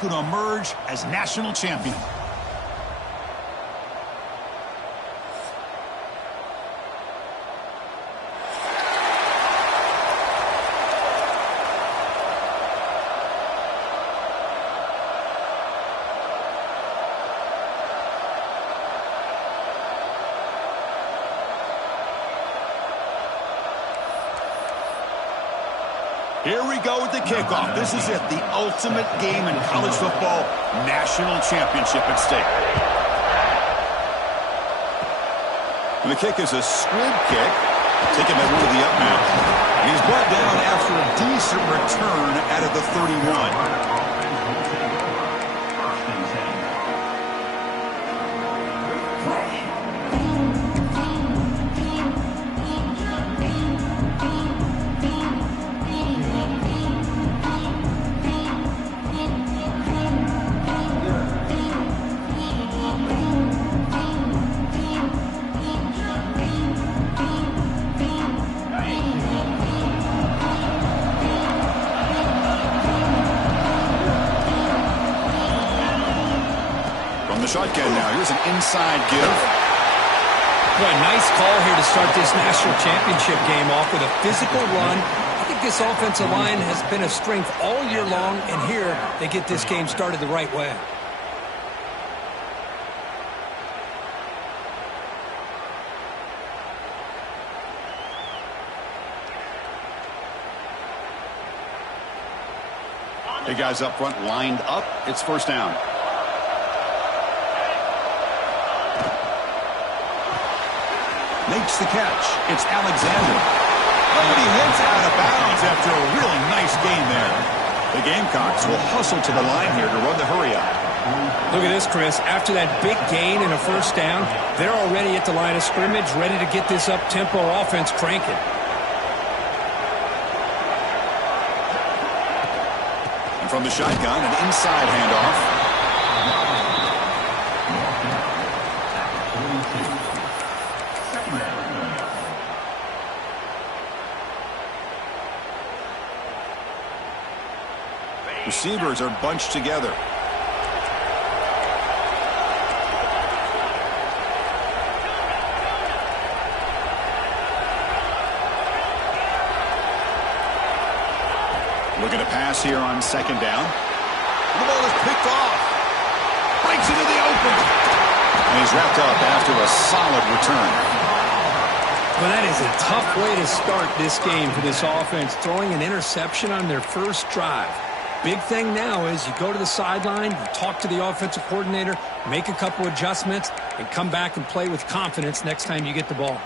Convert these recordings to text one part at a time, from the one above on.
going to emerge as national champion. Here we go with the kickoff. This is it, the ultimate game in college football, national championship at stake. And the kick is a squib kick, taken by one of the up now. He's brought down after a decent return out of the 31. Shotgun now. Here's an inside give. What a nice call here to start this national championship game off with a physical run. I think this offensive line has been a strength all year long, and here they get this game started the right way. The guys up front lined up. It's first down. Makes the catch. It's Alexander. Oh, he hits out of bounds after a really nice gain there. The Gamecocks will hustle to the line here to run the hurry up. Look at this, Chris. After that big gain and a first down, they're already at the line of scrimmage, ready to get this up-tempo offense cranking. And from the shotgun, an inside handoff. Receivers are bunched together. Looking to pass here on second down. The ball is picked off. Breaks into the open. And he's wrapped up after a solid return. Well, that is a tough way to start this game for this offense, throwing an interception on their first drive. Big thing now is you go to the sideline, you talk to the offensive coordinator, make a couple adjustments, and come back and play with confidence next time you get the ball.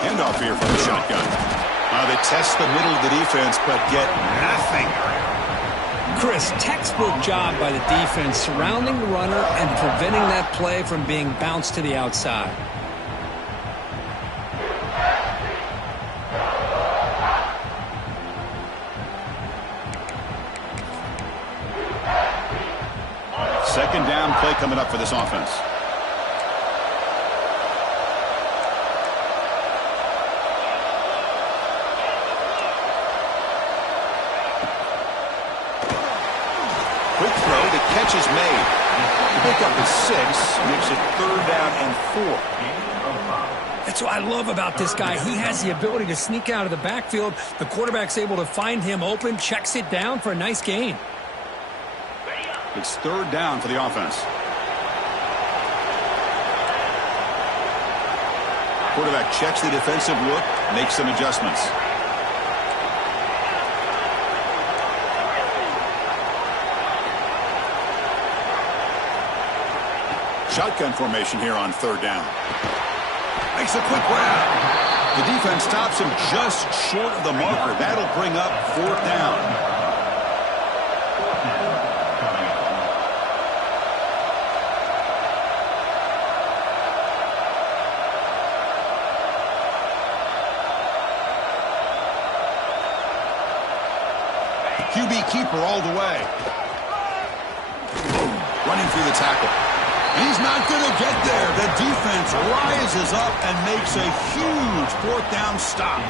Handoff here from the shotgun. They test the middle of the defense, but get nothing. Chris, textbook job by the defense surrounding the runner and preventing that play from being bounced to the outside. Second down play coming up for this offense. Quick throw, the catch is made. The pickup is 6, makes it third down and 4. That's what I love about this guy. He has the ability to sneak out of the backfield. The quarterback's able to find him open, checks it down for a nice gain. It's third down for the offense. Quarterback checks the defensive look, makes some adjustments. Shotgun formation here on third down. Makes a quick grab. The defense stops him just short of the marker. That'll bring up fourth down. QB keeper all the way. Running through the tackle. He's not going to get there. The defense rises up and makes a huge fourth down stop.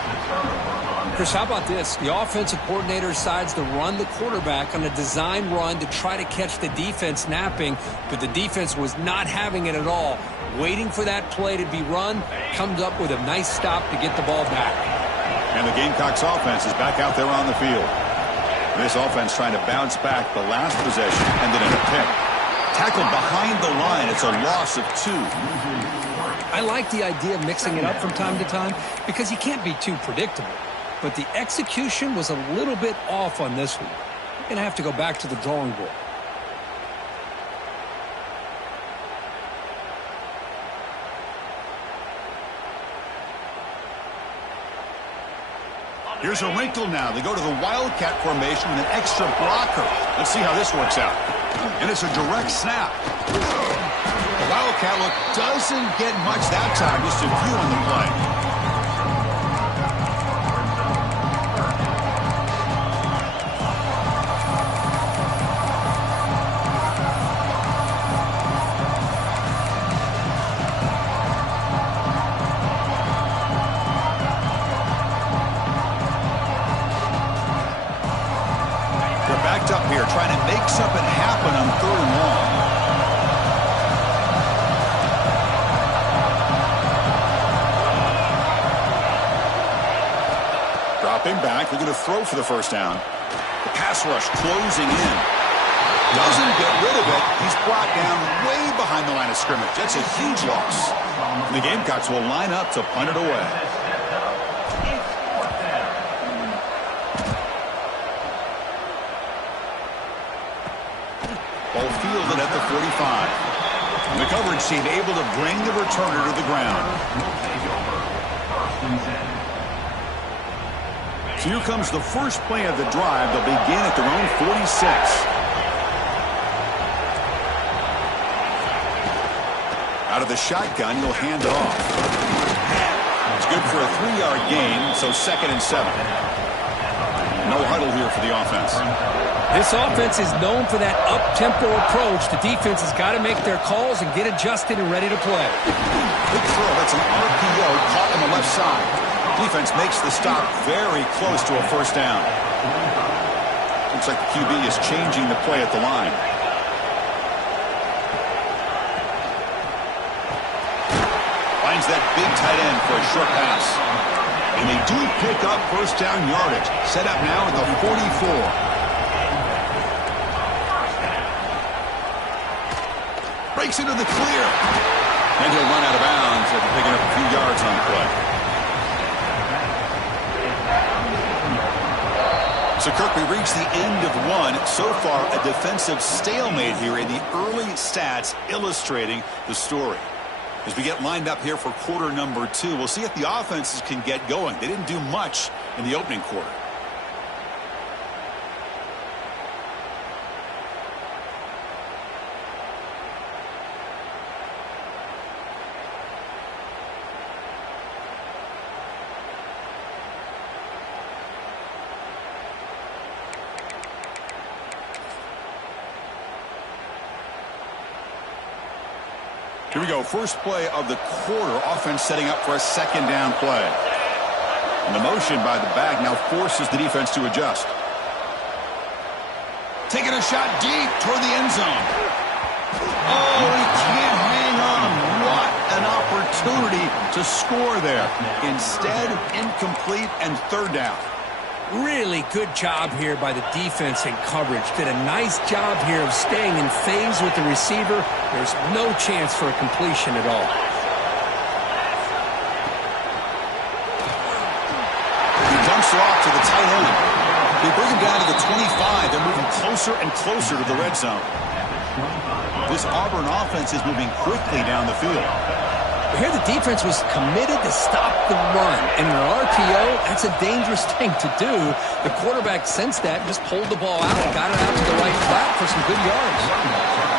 Chris, how about this? The offensive coordinator decides to run the quarterback on a design run to try to catch the defense napping, but the defense was not having it at all. Waiting for that play to be run, comes up with a nice stop to get the ball back. And the Gamecocks offense is back out there on the field. This offense trying to bounce back the last possession, ended in a pick. Tackled behind the line. It's a loss of 2. I like the idea of mixing it up from time to time because you can't be too predictable. But the execution was a little bit off on this one. You're going to have to go back to the drawing board. Here's a wrinkle now. They go to the Wildcat formation with an extra blocker. Let's see how this works out. And it's a direct snap. The Wildcat look doesn't get much that time. Just a few on the play. Up here trying to make something happen on 3rd and long. Dropping back, they're going to throw for the first down. The pass rush closing in. Doesn't get rid of it. He's brought down way behind the line of scrimmage. That's a huge loss. The Gamecocks will line up to punt it away. Ball fielded at the 45. And the coverage team able to bring the returner to the ground. So here comes the first play of the drive. They'll begin at their own 46. Out of the shotgun, he'll hand it off. It's good for a 3-yard gain, so 2nd and 7. No huddle here for the offense. This offense is known for that up-tempo approach. The defense has got to make their calls and get adjusted and ready to play. Big throw. That's an RPO caught on the left side. Defense makes the stop very close to a first down. Looks like the QB is changing the play at the line. Finds that big tight end for a short pass. And they do pick up first down yardage. Set up now at the 44. Breaks into the clear. And he'll run out of bounds after picking up a few yards on the play. So, Kirk, we reached the end of one. So far, a defensive stalemate here in the early stats illustrating the story. As we get lined up here for quarter number 2, we'll see if the offenses can get going. They didn't do much in the opening quarter. Here we go. First play of the quarter. Offense setting up for a 2nd down play. And the motion by the back now forces the defense to adjust. Taking a shot deep toward the end zone. Oh, he can't hang on. What an opportunity to score there. Instead, incomplete and 3rd down. Really good job here by the defense and coverage. Did a nice job here of staying in phase with the receiver. There's no chance for a completion at all. He dumps it off to the tight end. They bring him down to the 25. They're moving closer and closer to the red zone. This Auburn offense is moving quickly down the field. Here the defense was committed to stop the run. And in an RPO, that's a dangerous thing to do. The quarterback sensed that and just pulled the ball out and got it out to the right flat for some good yards.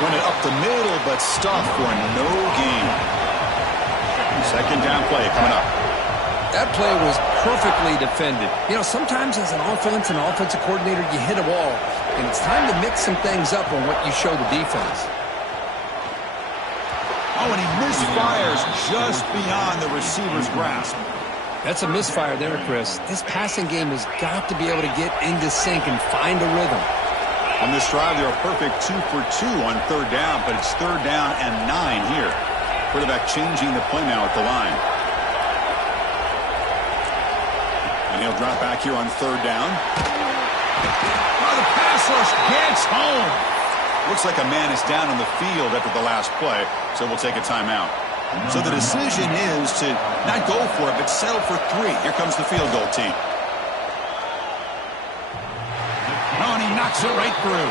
Went it up the middle, but stopped for no gain. 2nd down play coming up. That play was perfectly defended. You know, sometimes as an offensive coordinator, you hit a wall, and it's time to mix some things up on what you show the defense. Oh, and he misfires just beyond the receiver's grasp. That's a misfire there, Chris. This passing game has got to be able to get into sync and find a rhythm. On this drive, they're a perfect 2 for 2 on third down, but it's third down and 9 here. Quarterback changing the play now at the line. And he'll drop back here on third down. Oh, the pass rush gets home. Looks like a man is down on the field after the last play, so we'll take a timeout. So the decision is to not go for it, but settle for 3. Here comes the field goal team. Oh, and he knocks it right through.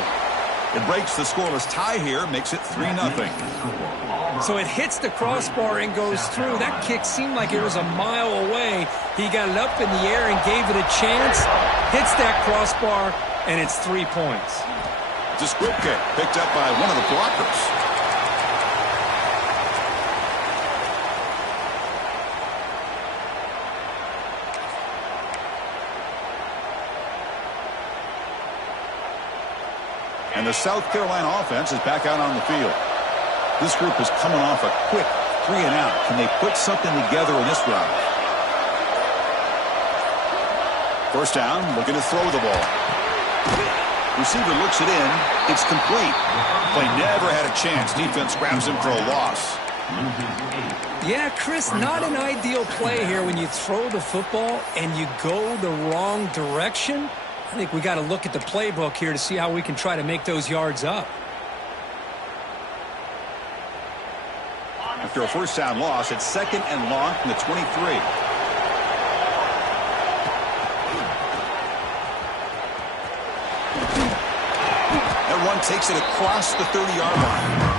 It breaks the scoreless tie here, makes it 3-0. So it hits the crossbar and goes through. That kick seemed like it was a mile away. He got it up in the air and gave it a chance. Hits that crossbar, and it's 3 points. It's a squib kick picked up by one of the blockers. And the South Carolina offense is back out on the field. This group is coming off a quick 3-and-out. Can they put something together in this drive? First down, looking to throw the ball. Receiver looks it in. It's complete. Play never had a chance. Defense grabs him for a loss. Yeah, Chris, not an ideal play here when you throw the football and you go the wrong direction. I think we got to look at the playbook here to see how we can try to make those yards up. After a first down loss, it's second and long from the 23. That run takes it across the 30-yard line.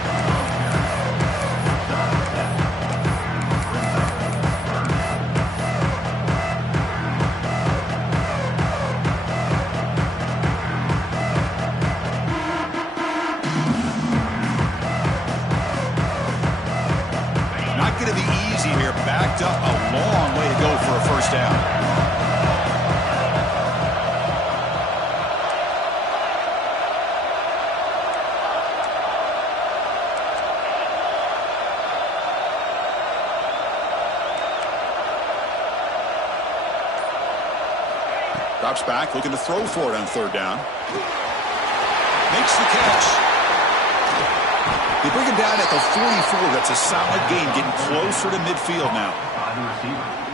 Going to be easy here. Backed up a long way to go for a first down. Drops back, looking to throw for it on third down. Makes the catch. They bring him down at the 44. That's a solid gain, getting closer to midfield now.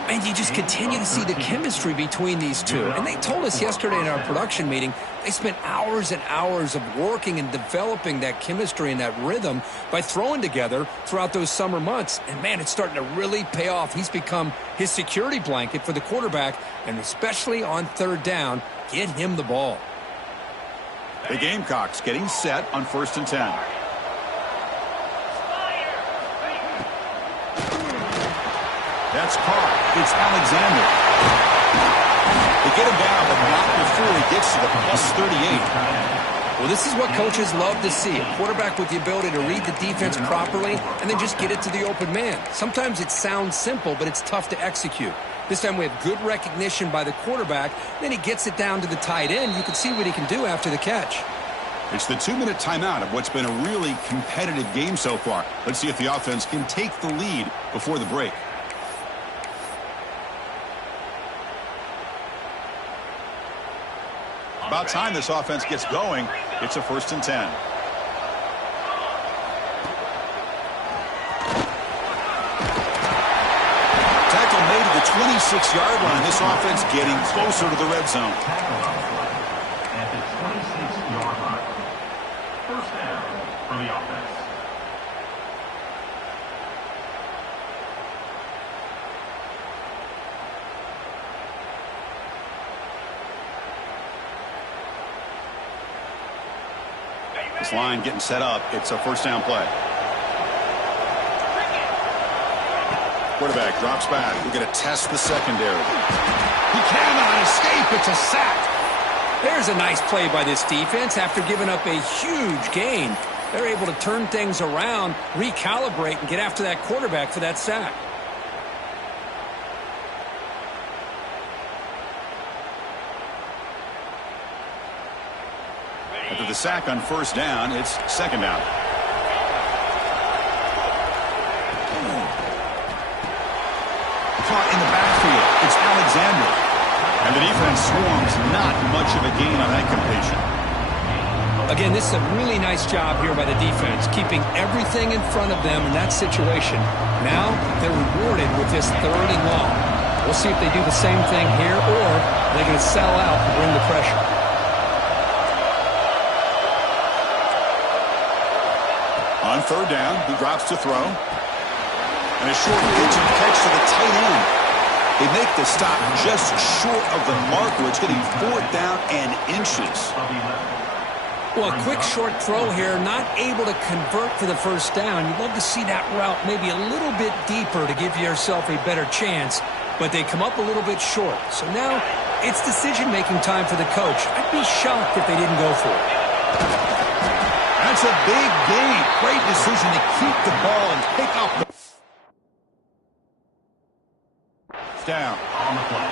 And you just continue to see the chemistry between these two. And they told us yesterday in our production meeting, they spent hours and hours of working and developing that chemistry and that rhythm by throwing together throughout those summer months. And, man, it's starting to really pay off. He's become his security blanket for the quarterback, and especially on third down, get him the ball. The Gamecocks getting set on 1st and 10. That's caught. It's Alexander. They get him down, but not before he gets to the +38. Well, this is what coaches love to see. A quarterback with the ability to read the defense properly and then just get it to the open man. Sometimes it sounds simple, but it's tough to execute. This time we have good recognition by the quarterback. Then he gets it down to the tight end. You can see what he can do after the catch. It's the 2-minute timeout of what's been a really competitive game so far. Let's see if the offense can take the lead before the break. About time this offense gets going. It's a 1st and 10. Tackle made to the 26-yard line. This offense getting closer to the red zone. At the 26-yard line. First down for the offense. This line getting set up. It's a first down play. Quarterback drops back. We're going to test the secondary. He cannot escape. It's a sack. There's a nice play by this defense. After giving up a huge gain, they're able to turn things around, recalibrate, and get after that quarterback for that sack. After the sack on first down, it's second down. Caught in the backfield. It's Alexander. And the defense swarms. Not much of a gain on that completion. Again, this is a really nice job here by the defense, keeping everything in front of them in that situation. Now they're rewarded with this 3rd and long. We'll see if they do the same thing here, or they're going to settle out and bring the pressure. On 3rd down, he drops to throw. And a short pitch and catch to the tight end. They make the stop just short of the marker. It's getting 4th down and inches. Well, a quick short throw here, not able to convert for the first down. You'd love to see that route maybe a little bit deeper to give yourself a better chance, but they come up a little bit short. So now it's decision-making time for the coach. I'd be shocked if they didn't go for it. That's a big gain. Great decision to keep the ball and pick up the down. On the play.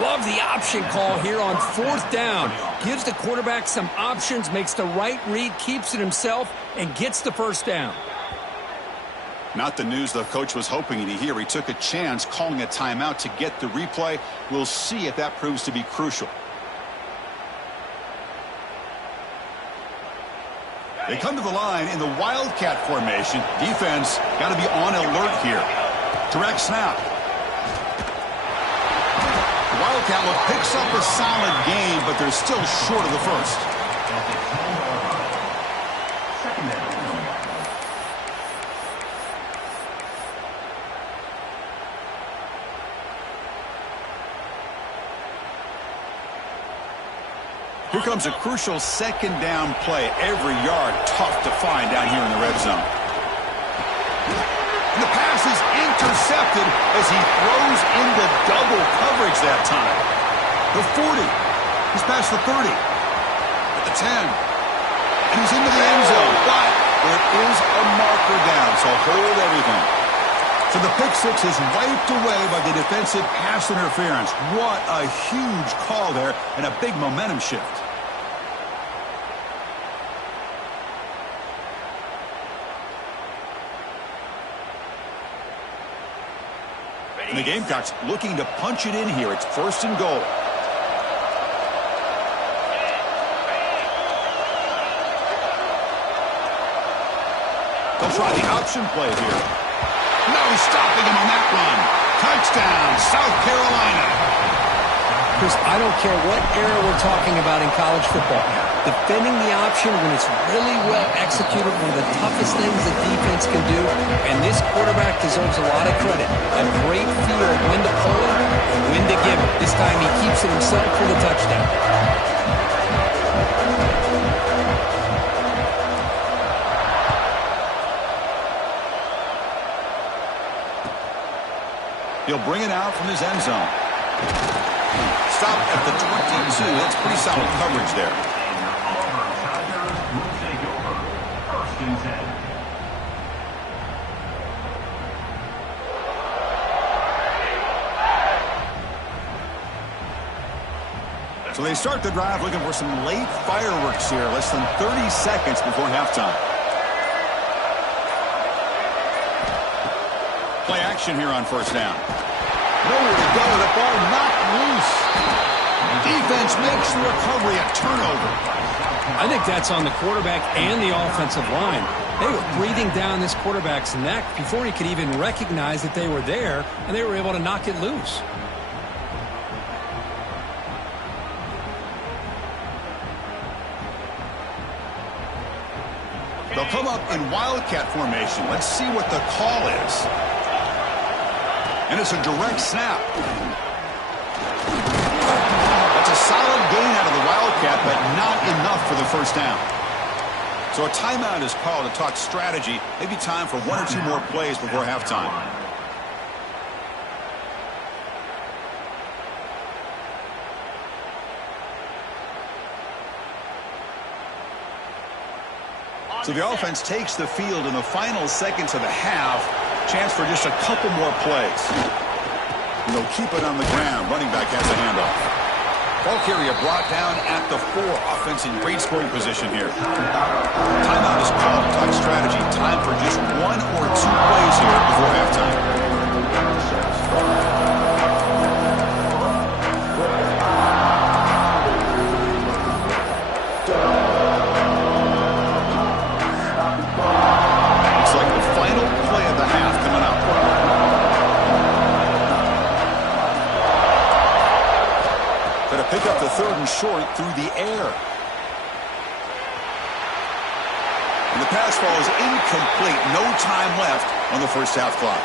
Love the option call here on 4th down. Gives the quarterback some options, makes the right read, keeps it himself, and gets the first down. Not the news the coach was hoping to hear. He took a chance calling a timeout to get the replay. We'll see if that proves to be crucial. They come to the line in the Wildcat formation. Defense got to be on alert here. Direct snap. Wildcat will picks up a solid gain, but they're still short of the first. Second down. Here comes a crucial second down play. Every yard tough to find down here in the red zone. And the pass is intercepted as he throws into double coverage that time. The 40. He's past the 30. At the 10. And he's into the end zone. But there is a marker down, so hold everything. So the pick six is wiped away by the defensive pass interference. What a huge call there and a big momentum shift. And the Gamecocks looking to punch it in here. It's 1st and goal. They'll try the option play here. No stopping him on that run. Touchdown, South Carolina. Chris, I don't care what era we're talking about in college football. Defending the option when it's really well executed, one of the toughest things that defense can do, and this quarterback deserves a lot of credit. A great feel of when to pull it and when to give it. This time he keeps it himself for the touchdown. He'll bring it out from his end zone. Stop at the 22. That's pretty solid coverage there. So they start the drive looking for some late fireworks here. Less than 30 seconds before halftime. Play action here on 1st down. Nowhere to go. The ball knocked loose. Defense makes the recovery a turnover. I think that's on the quarterback and the offensive line. They were breathing down this quarterback's neck before he could even recognize that they were there, and they were able to knock it loose. They'll come up in Wildcat formation. Let's see what the call is. And it's a direct snap. That's a solid gain out of the Wildcat, but not enough for the first down. So a timeout is called to talk strategy. Maybe time for 1 or 2 more plays before halftime. So the offense takes the field in the final seconds of the half. Chance for just a couple more plays. And they'll keep it on the ground. Running back has a handoff. Ball carrier brought down at the 4. Offense in great scoring position here. Timeout is called to talk strategy. Time for just 1 or 2 plays here before halftime. Looks like the final play of the half coming up. Going to pick up the 3rd and short through the air. And the pass ball is incomplete. No time left on the first half clock.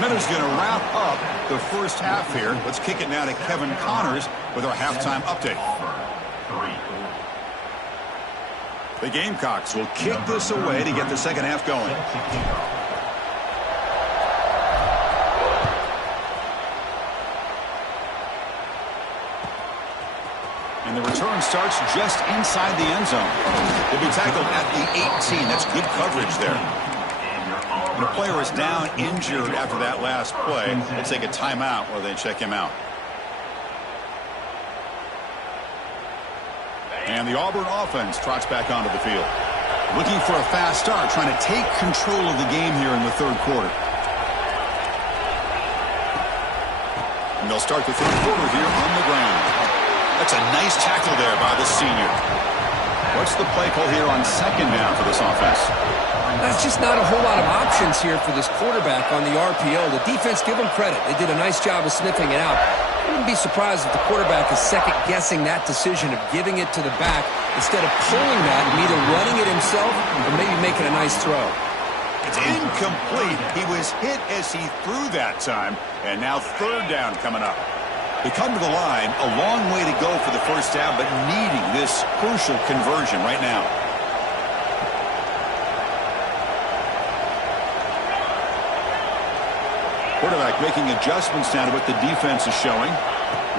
Miller's going to wrap up the first half here. Let's kick it now to Kevin Connors with our halftime update. The Gamecocks will kick this away to get the second half going. And the return starts just inside the end zone. He'll be tackled at the 18. That's good coverage there. The player is down injured after that last play. They'll take a timeout while they check him out. And the Auburn offense trots back onto the field. Looking for a fast start, trying to take control of the game here in the 3rd quarter. And they'll start the 3rd quarter here on the ground. That's a nice tackle there by the senior. What's the play call here on 2nd down for this offense? That's just not a whole lot of options here for this quarterback on the RPO. The defense, give them credit. They did a nice job of sniffing it out. I wouldn't be surprised if the quarterback is second-guessing that decision of giving it to the back instead of pulling that and either running it himself or maybe making a nice throw. It's incomplete. He was hit as he threw that time, and now 3rd down coming up. They come to the line, a long way to go for the first down, but needing this crucial conversion right now. Quarterback making adjustments now to what the defense is showing.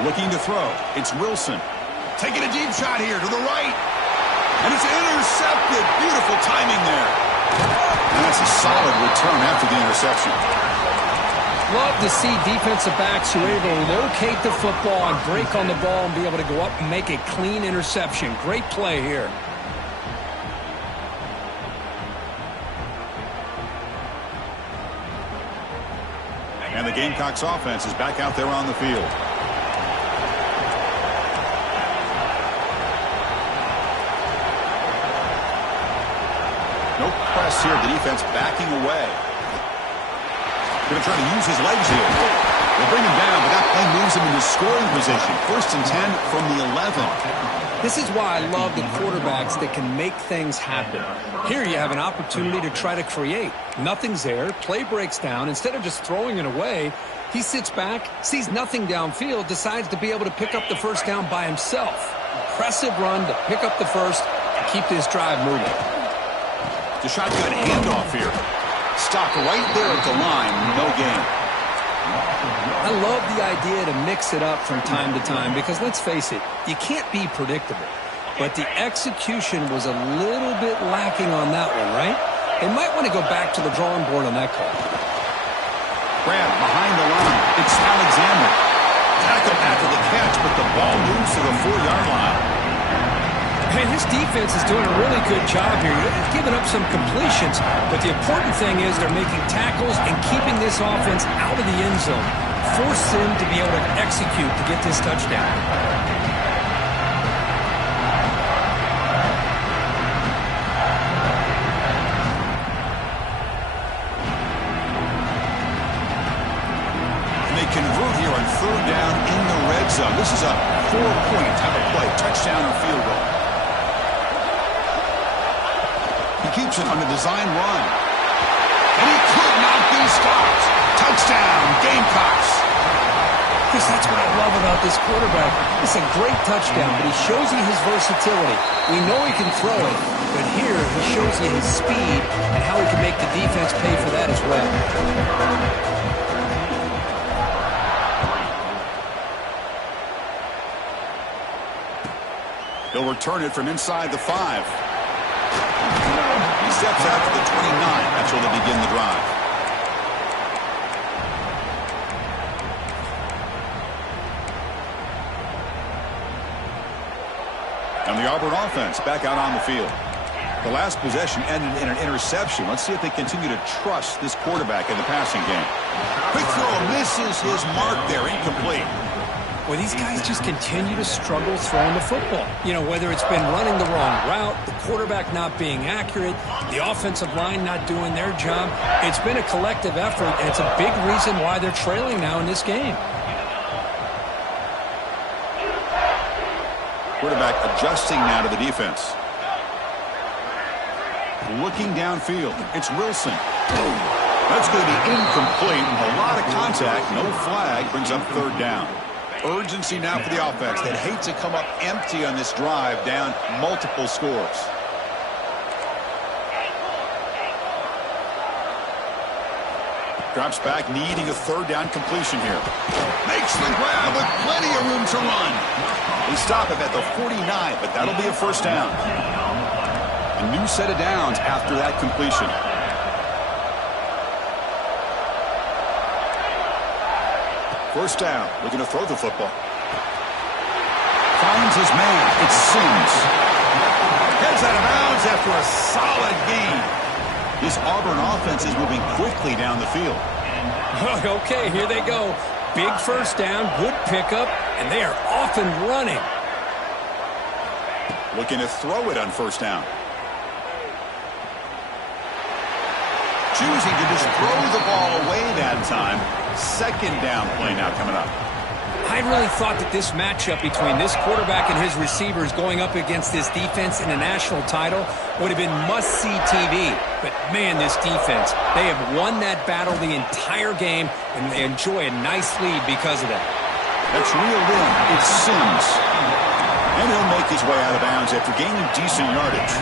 Looking to throw. It's Wilson. Taking a deep shot here to the right. And it's intercepted. Beautiful timing there. And that's a solid return after the interception. Love to see defensive backs who are able to locate the football and break on the ball and be able to go up and make a clean interception. Great play here. And the Gamecocks offense is back out there on the field. No press here. The defense backing away. Going to try to use his legs here. They'll bring him down, but that play moves him into scoring position. 1st and 10 from the 11. This is why I love the quarterbacks that can make things happen. Here you have an opportunity to try to create. Nothing's there. Play breaks down. Instead of just throwing it away, he sits back, sees nothing downfield, decides to be able to pick up the first down by himself. Impressive run to pick up the first and keep this drive moving. The shotgun handoff here. Stopped right there at the line. No gain. I love the idea to mix it up from time to time because, let's face it, you can't be predictable. But the execution was a little bit lacking on that one, right? They might want to go back to the drawing board on that call. Grab behind the line. It's Alexander. Tackle after the catch, but the ball moves to the 4-yard line. Hey, this defense is doing a really good job here. They're giving up some completions, but the important thing is they're making tackles and keeping this offense out of the end zone. Force them to be able to execute to get this touchdown. And they convert here on 3rd down in the red zone. This is a 4-point type of play, touchdown or field goal. He keeps it on the design run. And he could not be stopped. Touchdown, Gamecocks. Chris, that's what I love about this quarterback. It's a great touchdown, but he shows you his versatility. We know he can throw it, but here he shows you his speed and how he can make the defense pay for that as well. He'll return it from inside the 5. He steps out to the 29. That's where they begin the drive. the Auburn offense back out on the field. The last possession ended in an interception. Let's see if they continue to trust this quarterback in the passing game. Quick throw misses his mark there, incomplete. Well, these guys just continue to struggle throwing the football. You know, whether it's been running the wrong route, the quarterback not being accurate, the offensive line not doing their job. It's been a collective effort, and it's a big reason why they're trailing now in this game. Quarterback adjusting now to the defense. Looking downfield, it's Wilson. That's going to be incomplete. A lot of contact, no flag, brings up third down. Urgency now for the offense. They'd hate to come up empty on this drive, down multiple scores. Drops back, needing a third down completion here. Makes the grab with plenty of room to run. We stop him at the 49, but that'll be a first down. A new set of downs after that completion. First down, looking to throw the football. Finds his man. It's Sims. Heads out of bounds after a solid gain. This Auburn offense is moving quickly down the field. Okay, here they go. Big first down, good pickup, and they are off and running. Looking to throw it on first down. Choosing to just throw the ball away that time. Second down play now coming up. I really thought that this matchup between this quarterback and his receivers going up against this defense in a national title would have been must-see TV. But, man, this defense, they have won that battle the entire game, and they enjoy a nice lead because of that. That's reeled in. It's Sims. And he'll make his way out of bounds after gaining decent yardage.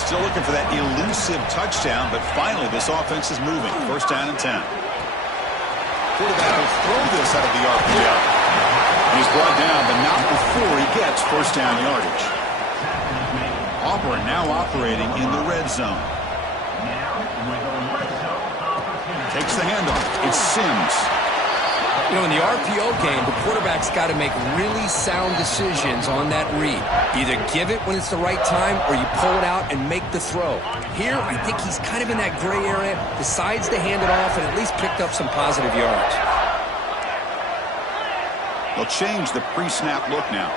Still looking for that elusive touchdown, but finally this offense is moving. First down and 10. Quarterback will throw this out of the RPO. He's brought down, but not before he gets first down yardage. Auburn now operating in the red zone. Takes the handoff. It's Sims. You know, in the RPO game, the quarterback's got to make really sound decisions on that read. Either give it when it's the right time or you pull it out and make the throw. Here, I think he's kind of in that gray area, decides to hand it off and at least picked up some positive yards. They'll change the pre-snap look now.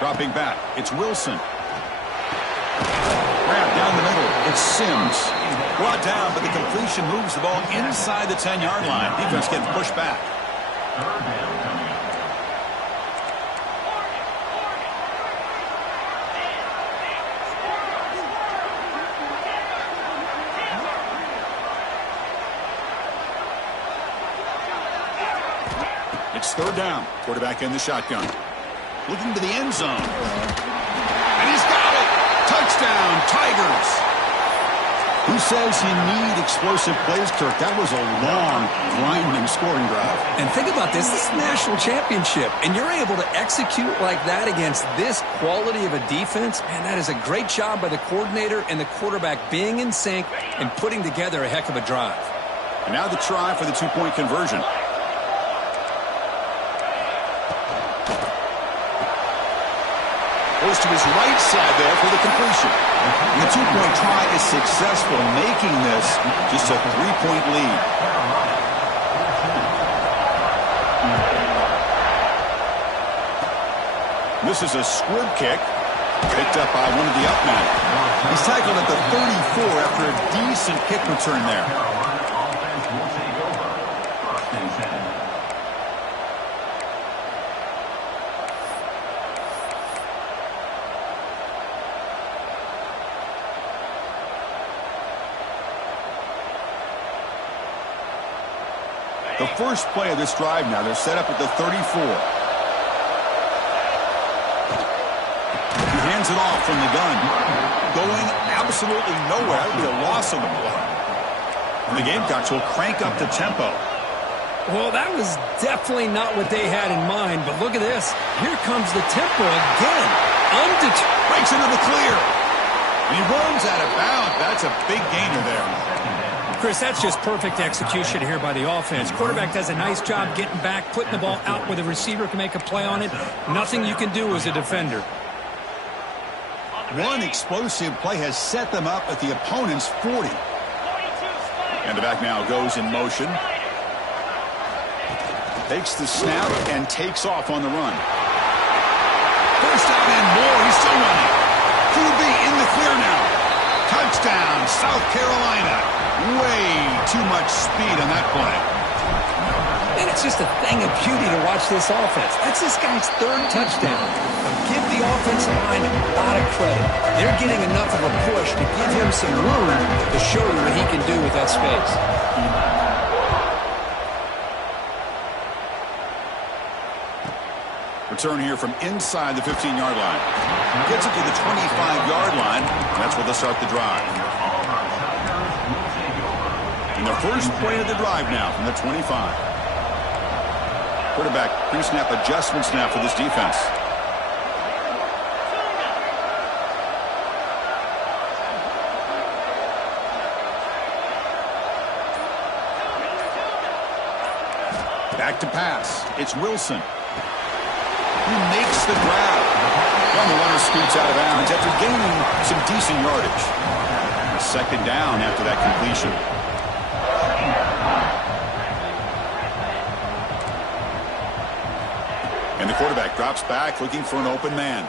Dropping back, it's Wilson. Grab down the middle, it's Sims. Brought down, but the completion moves the ball inside the 10-yard line. Defense getting pushed back. It's third down. Quarterback in the shotgun. Looking to the end zone. And he's got it! Touchdown, Tigers! Who says you need explosive plays, Kirk? That was a long, grinding scoring drive. And think about this. This is a national championship, and you're able to execute like that against this quality of a defense. Man, that is a great job by the coordinator and the quarterback being in sync and putting together a heck of a drive. And now the try for the two-point conversion. Goes to his right side there for the completion. And the two-point try is successful, making this just a three-point lead. This is a squib kick, picked up by one of the up men. He's tackled at the 34 after a decent kick return there. The first play of this drive now, they're set up at the 34. He hands it off from the gun. Going absolutely nowhere. That would be a loss on the play. And the Gamecocks will crank up the tempo. Well, that was definitely not what they had in mind, but look at this. Here comes the tempo again. Breaks into the clear. And he runs out of bounds. That's a big gainer there. Chris, that's just perfect execution here by the offense. Quarterback does a nice job getting back, putting the ball out where the receiver can make a play on it. Nothing you can do as a defender. One explosive play has set them up at the opponent's 40. And the back now goes in motion. Takes the snap and takes off on the run. First down and more. He's still running. QB in the clear now. Touchdown, South Carolina. Way too much speed on that play. And it's just a thing of beauty to watch this offense. That's this guy's third touchdown. Give the offensive line a lot of credit. They're getting enough of a push to give him some room to show you what he can do with that space. Return here from inside the 15-yard line. Gets it to the 25-yard line. That's where they'll start the drive. And the first play of the drive now from the 25. Quarterback pre-snap adjustment snap for this defense. Back to pass. It's Wilson. He makes the grab. And the runner scoots out of bounds after gaining some decent yardage. Second down after that completion. And the quarterback drops back looking for an open man.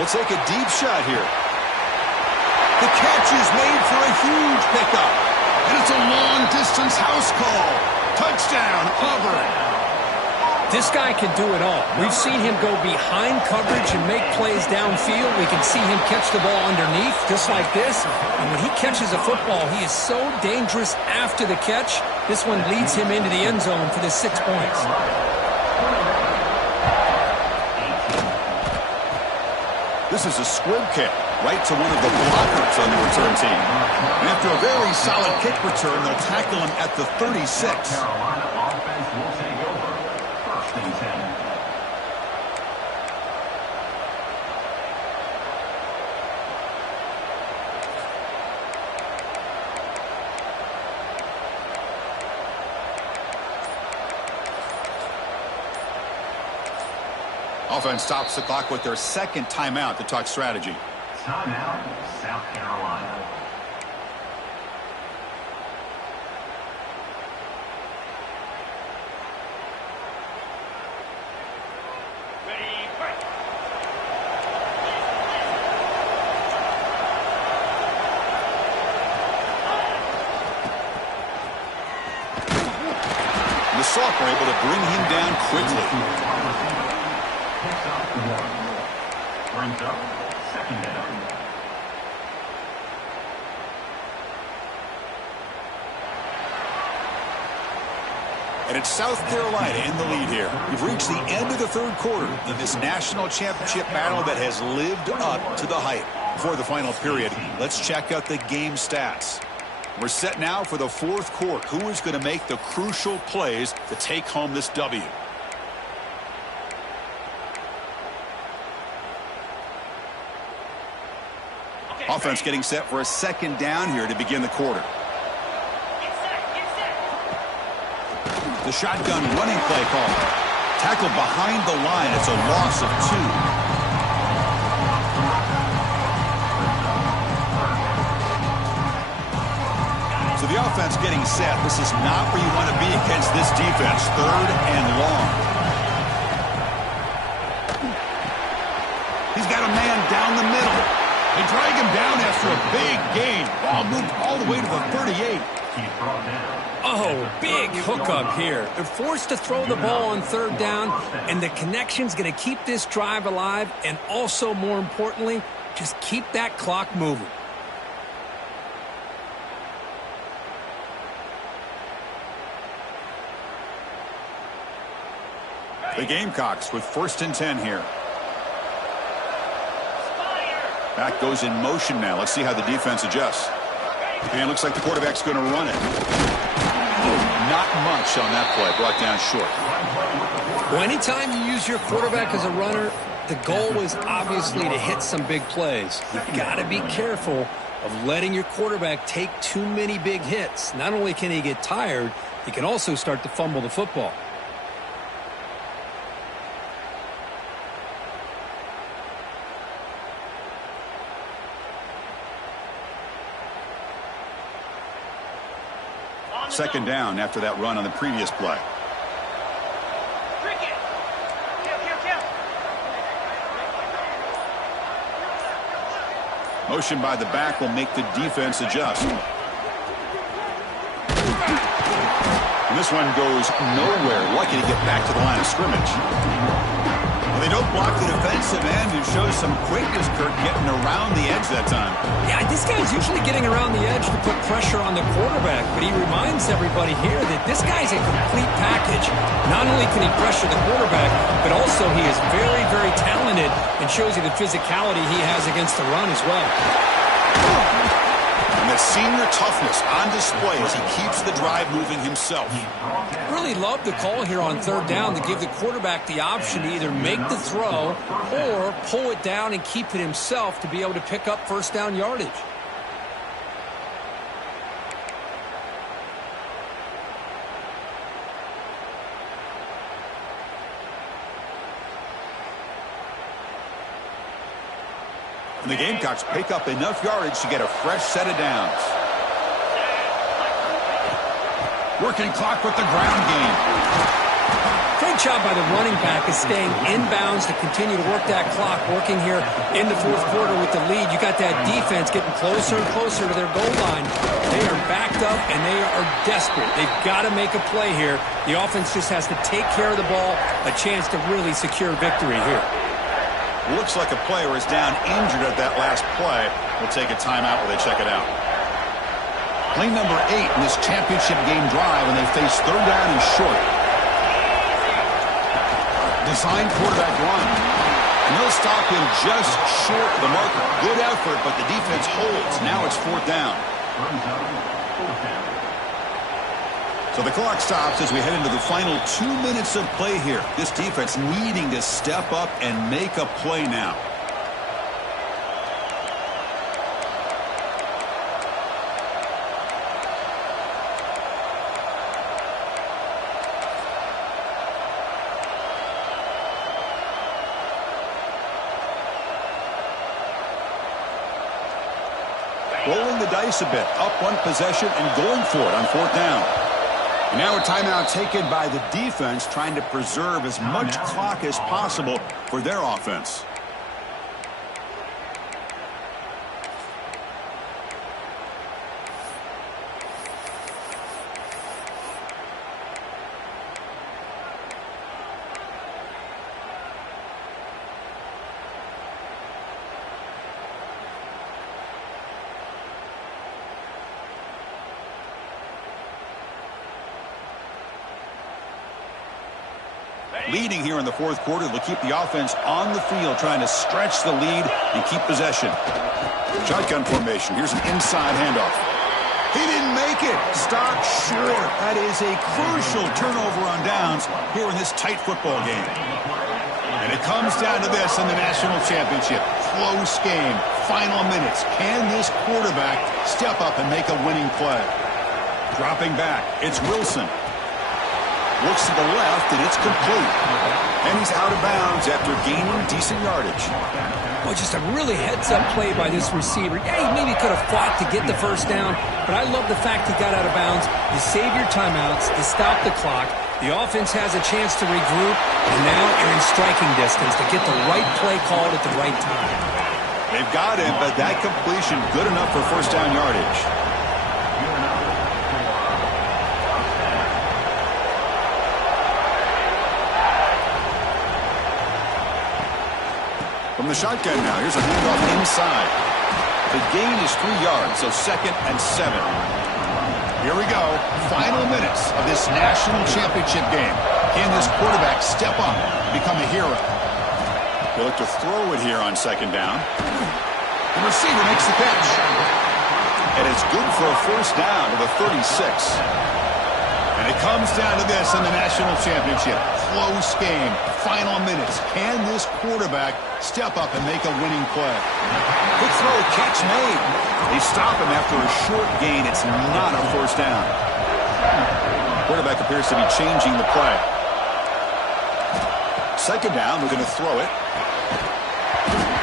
He'll take a deep shot here. The catch is made for a huge pickup. And it's a long-distance house call. Touchdown, Auburn. This guy can do it all. We've seen him go behind coverage and make plays downfield. We can see him catch the ball underneath, just like this. And when he catches a football, he is so dangerous after the catch. This one leads him into the end zone for the 6 points. This is a squib kick right to one of the blockers on the return team. And after a very solid kick return, they'll tackle him at the 36. Carolina offense will take over. First and 10. Offense stops the clock with their second timeout to talk strategy. Timeout, South Carolina. The Soft were able to bring him down quickly. Picks up one. Brings up second down. And it's South Carolina in the lead here. We've reached the end of the third quarter in this national championship battle that has lived up to the hype. Before the final period, let's check out the game stats. We're set now for the fourth quarter. Who is going to make the crucial plays to take home this W? Offense getting set for a second down here to begin the quarter. The shotgun running play call. Tackle behind the line. It's a loss of 2. So the offense getting set. This is not where you want to be against this defense. Third and long. He's got a man down the middle. They drag him down after a big gain. Ball moved all the way to the 38. He's brought down. Oh, big hookup here. They're forced to throw the ball on third down, and the connection's going to keep this drive alive, and also, more importantly, just keep that clock moving. The Gamecocks with first and 10 here. Back goes in motion now. Let's see how the defense adjusts. And it looks like the quarterback's going to run it. Not much on that play. Brought down short. Well, anytime you use your quarterback as a runner, the goal is obviously to hit some big plays. You've got to be careful of letting your quarterback take too many big hits. Not only can he get tired, he can also start to fumble the football. Second down after that run on the previous play. Motion by the back will make the defense adjust. And this one goes nowhere. Lucky to get back to the line of scrimmage. Well, they don't block the defensive end, who shows some quickness, Kurt, getting around the edge that time. Yeah, this guy's usually getting around the edge to put pressure on the quarterback, but he reminds everybody here that this guy's a complete package. Not only can he pressure the quarterback, but also he is very, very talented and shows you the physicality he has against the run as well. And the senior toughness on display as he keeps the drive moving himself. Really love the call here on third down to give the quarterback the option to either make the throw or pull it down and keep it himself to be able to pick up first down yardage. And the Gamecocks pick up enough yardage to get a fresh set of downs. Working clock with the ground game. Great job by the running back is staying inbounds to continue to work that clock, working here in the fourth quarter with the lead. You got that defense getting closer and closer to their goal line. They are backed up and they are desperate. They've got to make a play here. The offense just has to take care of the ball, a chance to really secure victory here. Looks like a player is down injured at that last play. We'll take a timeout while they check it out. Play number 8 in this championship game drive, and they face third down and short. Design quarterback run. And they'll stop him just short of the marker. Good effort, but the defense holds. Now it's fourth down. So the clock stops as we head into the final 2 minutes of play here. This defense needing to step up and make a play now. Rolling the dice a bit, up one possession and going for it on fourth down. And now a timeout taken by the defense, trying to preserve as much clock as possible for their offense. Leading here in the fourth quarter, they'll keep the offense on the field, trying to stretch the lead and keep possession. Shotgun formation. Here's an inside handoff. He didn't make it. Stopped short. That is a crucial turnover on downs here in this tight football game. And it comes down to this in the national championship. Close game. Final minutes. Can this quarterback step up and make a winning play? Dropping back. It's Wilson. Looks to the left, and it's complete. And he's out of bounds after gaining decent yardage. Well, just a really heads-up play by this receiver. Yeah, he maybe could have fought to get the first down, but I love the fact he got out of bounds. You save your timeouts, you stop the clock. The offense has a chance to regroup, and now you're in striking distance to get the right play called at the right time. They've got him, but that completion good enough for first down yardage. From the shotgun now, here's a handoff inside. The gain is 3 yards, so 2nd and 7. Here we go. Final minutes of this national championship game. Can this quarterback step up and become a hero? They look to throw it here on 2nd down. The receiver makes the catch. And it's good for a first down to the 36. And it comes down to this in the national championship. Close game, final minutes. Can this quarterback step up and make a winning play? Quick throw, catch made. They stop him after a short gain. It's not a first down. Quarterback appears to be changing the play. Second down, they're going to throw it.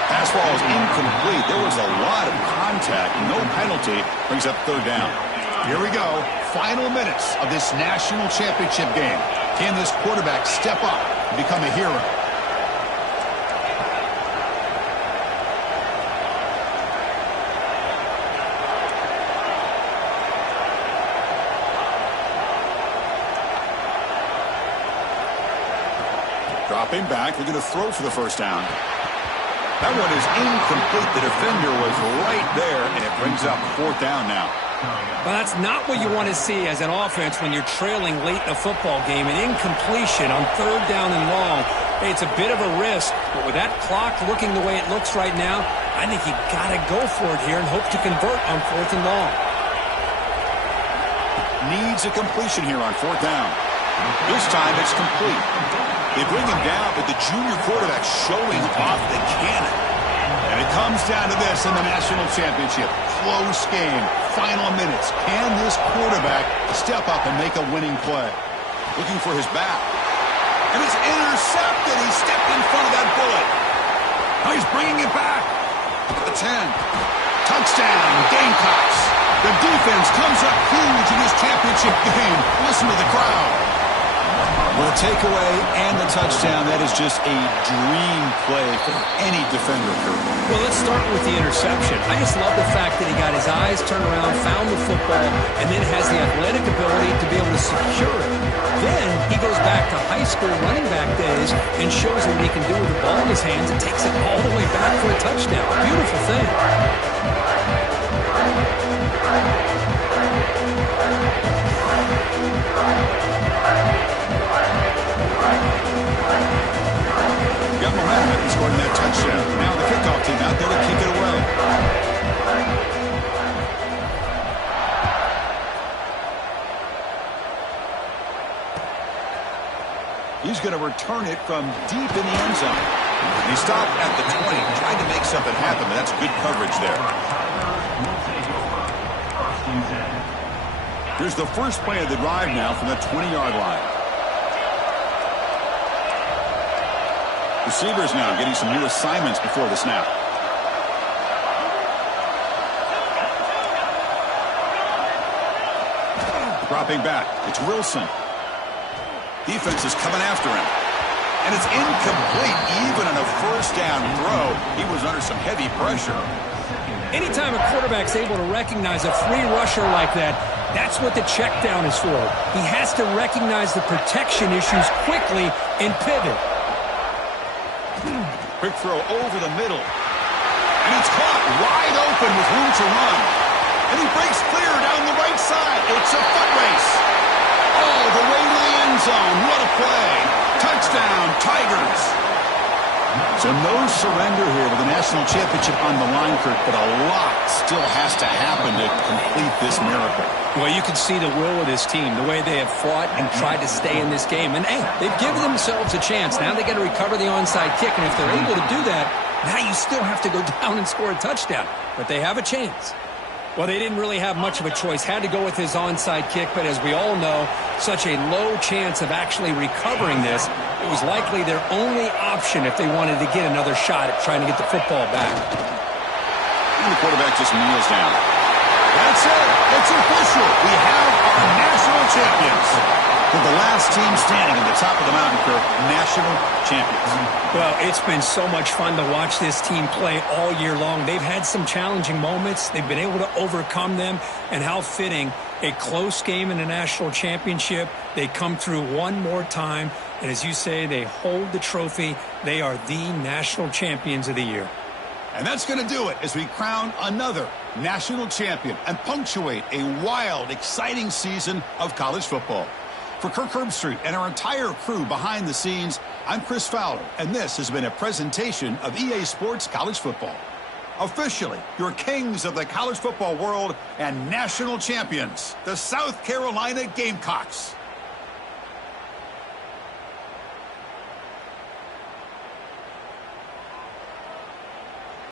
Pass ball is incomplete. There was a lot of contact. No penalty. Brings up third down. Here we go. Final minutes of this national championship game. Can this quarterback step up and become a hero? Dropping back. They're going to throw for the first down. That one is incomplete. The defender was right there, and it brings up fourth down now. Well, that's not what you want to see as an offense when you're trailing late in a football game. An incompletion on third down and long. Hey, it's a bit of a risk, but with that clock looking the way it looks right now, I think you got to go for it here and hope to convert on fourth and long. Needs a completion here on fourth down. This time it's complete. They bring him down, but the junior quarterback showing off the cannon. And it comes down to this in the national championship. Close game, final minutes. Can this quarterback step up and make a winning play? Looking for his back. And it's intercepted. He stepped in front of that bullet. Now he's bringing it back. The 10. Touchdown, Gamecocks. The defense comes up huge in this championship game. Listen to the crowd. Well, the takeaway and the touchdown, that is just a dream play for any defender. Well, let's start with the interception. I just love the fact that he got his eyes turned around, found the football, and then has the athletic ability to be able to secure it. Then he goes back to high school running back days and shows what he can do with the ball in his hands and takes it all the way back for a touchdown. Beautiful thing. Got momentum after scoring that touchdown. Now the kickoff team out there to kick it away. He's going to return it from deep in the end zone. He stopped at the 20, trying to make something happen, but that's good coverage there. Here's the first play of the drive now from the 20-yard line. Receivers now getting some new assignments before the snap. Dropping back. It's Wilson. Defense is coming after him. And it's incomplete. Even on a first down throw, he was under some heavy pressure. Anytime a quarterback's able to recognize a free rusher like that, that's what the check down is for. He has to recognize the protection issues quickly and pivot. Quick throw over the middle. And it's caught wide open with room to run. And he breaks clear down the right side. It's a foot race. All the way to the end zone. What a play. Touchdown, Tigers. So no surrender here with the national championship on the line, Kurt, but a lot still has to happen to complete this miracle. Well, you can see the will of this team, the way they have fought and tried to stay in this game. And, hey, they've given themselves a chance. Now they got to recover the onside kick, and if they're able to do that, now you still have to go down and score a touchdown. But they have a chance. Well, they didn't really have much of a choice. Had to go with his onside kick, but as we all know, such a low chance of actually recovering this. It was likely their only option if they wanted to get another shot at trying to get the football back. And the quarterback just kneels down. That's it. It's official. We have our national champions. With the last team standing at the top of the mountain, Kirk, national champions. Well, it's been so much fun to watch this team play all year long. They've had some challenging moments. They've been able to overcome them. And how fitting, a close game in a national championship. They come through one more time. And as you say, they hold the trophy. They are the national champions of the year. And that's going to do it as we crown another national champion and punctuate a wild, exciting season of college football. For Kirk Herbstreit and our entire crew behind the scenes, I'm Chris Fowler, and this has been a presentation of EA Sports College Football. Officially, your kings of the college football world and national champions, the South Carolina Gamecocks.